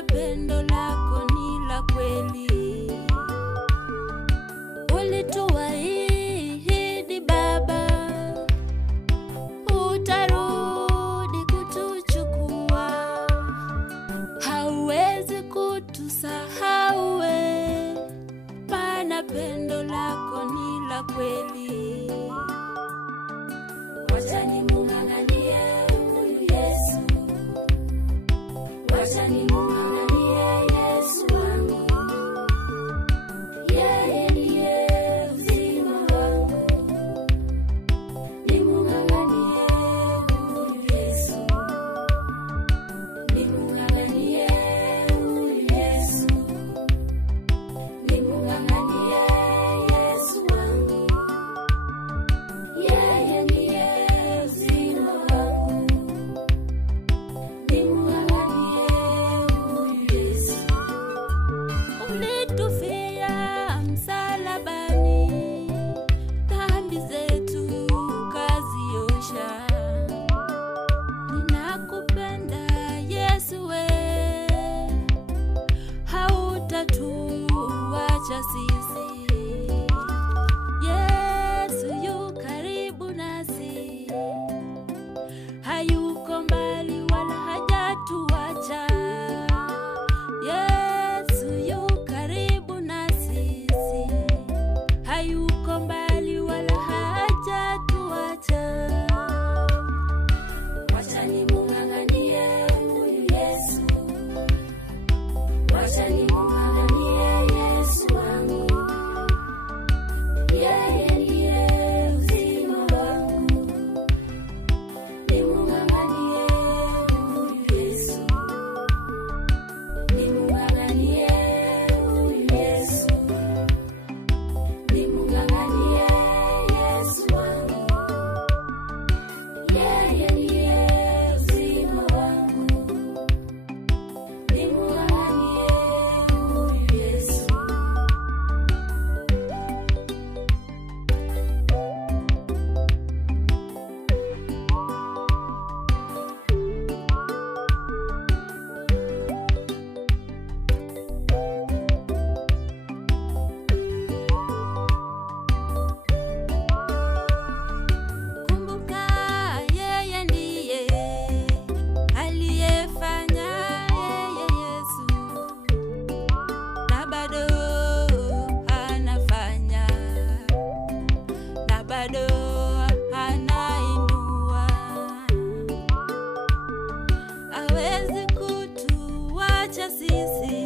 maana pendo lako ni la kweli. Ulituahidi Baba, utarudi kutuchukua, hauwezi kutusahau, maana pendo lako ni la kweli. Wacha nimung'ang'anie huyu Yesu, wacha nimung'ang'anie Yesu wangu, yeye ndiye uzima wangu. Nimung'ang'anie huyu Yesu, nimung'ang'anie huyu Yesu, nimung'ang'anie Yesu wangu, yeye ndiye uzima wangu. Nimung'ang'anie huyu Yesu. Ulitufia msalabani, dhambi zetu kaziosha. Ninakupenda Yesu we, hautatuacha sisi. Yesu yu karibu nasi, hayuko mbali wala hajatuacha. Yesu yu karibu nasi, hayuko mbali wala hajatuacha. Wacha nimung'ang'anie huyu Yesu, wacha nimung'ang'anie Yesu wangu, yeye ndiye uzima wangu. Nimung'ang'anie huyu Yesu, nimung'ang'anie huyu Yesu, nimung'ang'anie Yesu wangu, yeye ndiye uzima wangu. Nimung'ang'anie huyu Yesu. Kumbuka yeye ndiye aliyefanya yeye Yesu, na bado anafanya, na bado anainua. Hawezi kutuacha sisi,